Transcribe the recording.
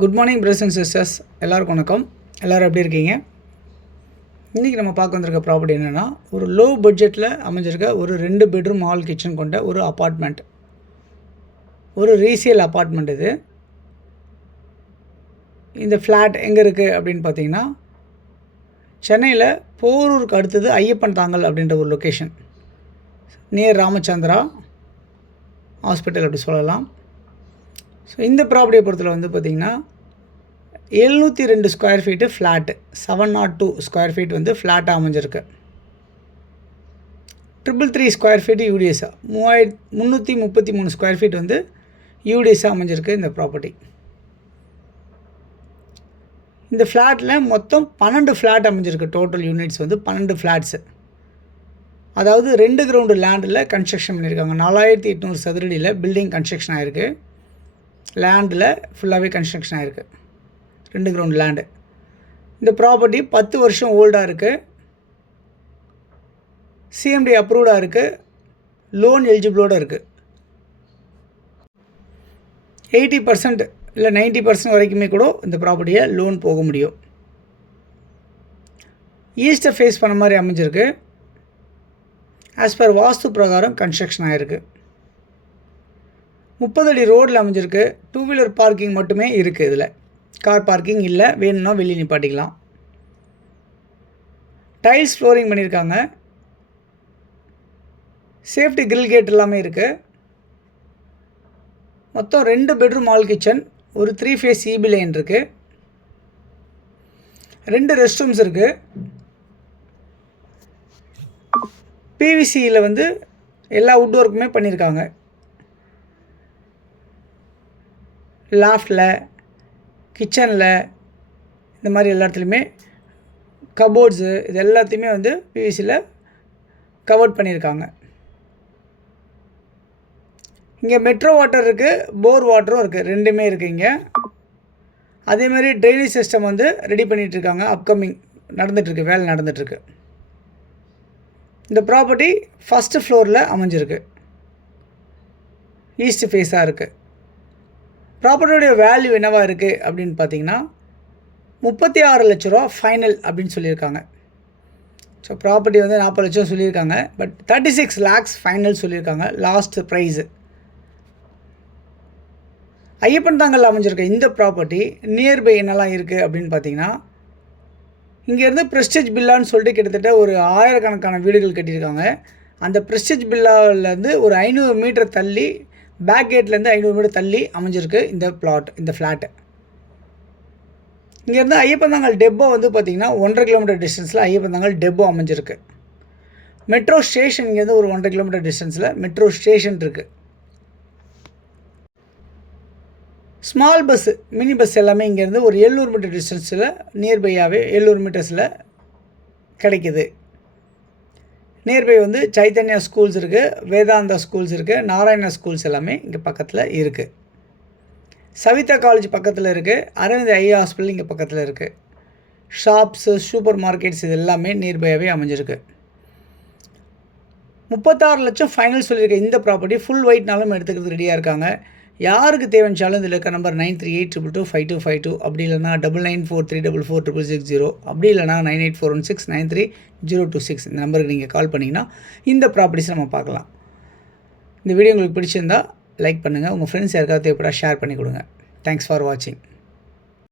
Good morning brothers and sisters, எல்லாருக்கும் வணக்கம். எல்லோரும் எப்படி இருக்கீங்க? இன்றைக்கி நம்ம பார்க்க வந்திருக்க ப்ராப்பர்ட்டி என்னென்னா, ஒரு லோ பட்ஜெட்டில் அமைஞ்சிருக்க ஒரு 2 பெட்ரூம் ஹால் கிச்சன் கொண்ட ஒரு அப்பார்ட்மெண்ட், ஒரு ரீசேல் அப்பார்ட்மெண்ட். இது இந்த ஃப்ளாட் எங்கே இருக்குது அப்படின்னு பார்த்தீங்கன்னா, சென்னையில் போரூருக்கு அடுத்தது ஐயப்பன் தாங்கல் அப்படின்ற ஒரு லொக்கேஷன், நியர் ராமச்சந்திரா ஹாஸ்பிட்டல் அப்படி சொல்லலாம். ஸோ இந்த ப்ராப்பர்ட்டியை பொறுத்தல வந்து பார்த்திங்கன்னா 702 square feet flat, 702 square feet வந்து ஃப்ளாட்டாக அமைஞ்சிருக்கு. 333 ஸ்கொயர் ஃபீட்டு யூடிஎஸ்ஸாக, 333 ஸ்கொயர் ஃபீட் வந்து யூடிஎஸ்ஸாக அமைஞ்சிருக்கு இந்த ப்ராப்பர்ட்டி. இந்த ஃப்ளாட்டில் மொத்தம் 12 ஃப்ளாட் அமைஞ்சிருக்கு. டோட்டல் யூனிட்ஸ் வந்து 12 ஃப்ளாட்ஸு. அதாவது 2 கிரவுண்டு லேண்டில் கன்ஸ்ட்ரக்ஷன் பண்ணியிருக்காங்க. 4800 சதுரடியில் பில்டிங் கன்ஸ்ட்ரக்ஷன் ஆகிருக்கு. லேண்டில் ஃபுல்லாகவே கன்ஸ்ட்ரக்ஷன் ஆகிருக்கு. 2 கிரவுண்ட் லேண்டு. இந்த ப்ராப்பர்ட்டி 10 வருஷம் ஓல்டாக இருக்குது. சிஎம்டி அப்ரூவ்டாக இருக்குது. லோன் எலிஜிபிளோடு இருக்குது. 80% இல்லை 90% வரைக்குமே கூட இந்த ப்ராப்பர்ட்டியை லோன் போக முடியும். ஈஸ்ட்டை ஃபேஸ் பண்ண மாதிரி அமைஞ்சிருக்கு. ஆஸ் பர் வாஸ்து பிரகாரம் கன்ஸ்ட்ரக்ஷன் ஆகிருக்கு. 30 அடி ரோடில் அமைஞ்சிருக்கு. 2 வீலர் பார்க்கிங் மட்டுமே இருக்குது. இதில் கார் பார்க்கிங் இல்லை, வேணும்னா வெளியே நிப்பாட்டிக்கலாம். டைல்ஸ் ஃப்ளோரிங் பண்ணியிருக்காங்க. சேஃப்டி கிரில் கேட் எல்லாமே இருக்குது. மொத்தம் 2 பெட்ரூம் ஹால் கிச்சன், ஒரு 3 ஃபேஸ் இபி லைன் இருக்குது. 2 ரெஸ்ட் ரூம்ஸ் இருக்குது. பிவிசியில் வந்து எல்லா வுட் ஒர்க்குமே பண்ணியிருக்காங்க. லாஃப்டில், கிச்சனில், இந்த மாதிரி எல்லா இடத்துலையுமே கபோர்ட்ஸு இது எல்லாத்தையுமே வந்து பிவிசியில் கவர்ட் பண்ணியிருக்காங்க. இங்கே மெட்ரோ வாட்டர் இருக்குது, போர் வாட்டரும் இருக்குது, ரெண்டுமே இருக்குது இங்கே. அதேமாதிரி ட்ரைனேஜ் சிஸ்டம் வந்து ரெடி பண்ணிகிட்ருக்காங்க. அப்கமிங் நடந்துகிட்ருக்கு, வேலை நடந்துகிட்ருக்கு. இந்த ப்ராப்பர்ட்டி ஃபஸ்ட்டு ஃப்ளோரில் அமைஞ்சிருக்கு. ஈஸ்ட் ஃபேஸாக இருக்குது. ப்ராப்பர்ட்டியோடைய வேல்யூ என்னவாக இருக்குது அப்படின்னு பார்த்தீங்கன்னா 36 லட்ச ரூபா ஃபைனல் அப்படின்னு சொல்லியிருக்காங்க. ஸோ ப்ராப்பர்ட்டி வந்து 40 லட்சம் சொல்லியிருக்காங்க. பட் 36 lakhs ஃபைனல் சொல்லியிருக்காங்க லாஸ்ட் ப்ரைஸு. ஐயப்பன் தாங்கல் அமைஞ்சிருக்க இந்த ப்ராப்பர்ட்டி நியர்பை என்னெல்லாம் இருக்குது அப்படின்னு பார்த்தீங்கன்னா, இங்கேருந்து ப்ரெஸ்டேஜ் பில்லான்னு சொல்லிட்டு கிட்டத்தட்ட ஒரு 1000 கணக்கான வீடுகள் கட்டியிருக்காங்க. அந்த ப்ரெஸ்டேஜ் பில்லாவிலேருந்து ஒரு 500 மீட்டர் தள்ளி, பேக் கேட்லேருந்து 500 மீட்டர் தள்ளி அமைஞ்சிருக்கு இந்த பிளாட், இந்த ஃப்ளாட்டு. இங்கேருந்து ஐயப்பந்தாங்கல் டெப்போ வந்து பார்த்திங்கன்னா 1.5 கிலோமீட்டர் டிஸ்டன்ஸில் ஐயப்பந்தாங்கல் டெப்போ அமைஞ்சிருக்கு. மெட்ரோ ஸ்டேஷன் இங்கேருந்து ஒரு 1.5 கிலோமீட்டர் டிஸ்டன்ஸில் மெட்ரோ ஸ்டேஷன் இருக்குது. ஸ்மால் பஸ்ஸு, மினி பஸ் எல்லாமே இங்கேருந்து ஒரு 700 மீட்டர் டிஸ்டன்ஸில் நியர்பையாகவே 700 மீட்டர்ஸில் கிடைக்கிது. நியர்பை வந்து சைத்தன்யா ஸ்கூல்ஸ் இருக்குது, வேதாந்தா ஸ்கூல்ஸ் இருக்குது, நாராயணா ஸ்கூல்ஸ் எல்லாமே இங்கே பக்கத்தில் இருக்குது. சவிதா காலேஜ் பக்கத்தில் இருக்குது. அரவிந்த் ஐ ஹாஸ்பிட்டல் இங்கே பக்கத்தில் இருக்குது. ஷாப்ஸு, சூப்பர் மார்க்கெட்ஸ் இது எல்லாமே நியர்பையாகவே அமைஞ்சிருக்கு. 36 லட்சம் ஃபைனல் சொல்லியிருக்க இந்த ப்ராப்பர்ட்டி ஃபுல் ஒயிட்னாலும் எடுத்துக்கிறது ரெடியாக இருக்காங்க. யாருக்கு தேவைச்சாலும் இதில் இருக்க நம்பர் 9382225252, அப்படி இல்லைனா 9943446660, அப்படி இல்லைனா 9841693026 இந்த நம்பருக்கு நீங்கள் கால் பண்ணிங்கன்னா இந்த ப்ராப்பர்ட்டிஸை நம்ம பார்க்கலாம். இந்த வீடியோ உங்களுக்கு பிடிச்சிருந்தால் லைக் பண்ணுங்கள். உங்கள் ஃப்ரெண்ட்ஸ் யாருக்காவது தேவைப்படா ஷேர் பண்ணி கொடுங்க. தேங்க்ஸ் ஃபார் வாட்சிங்.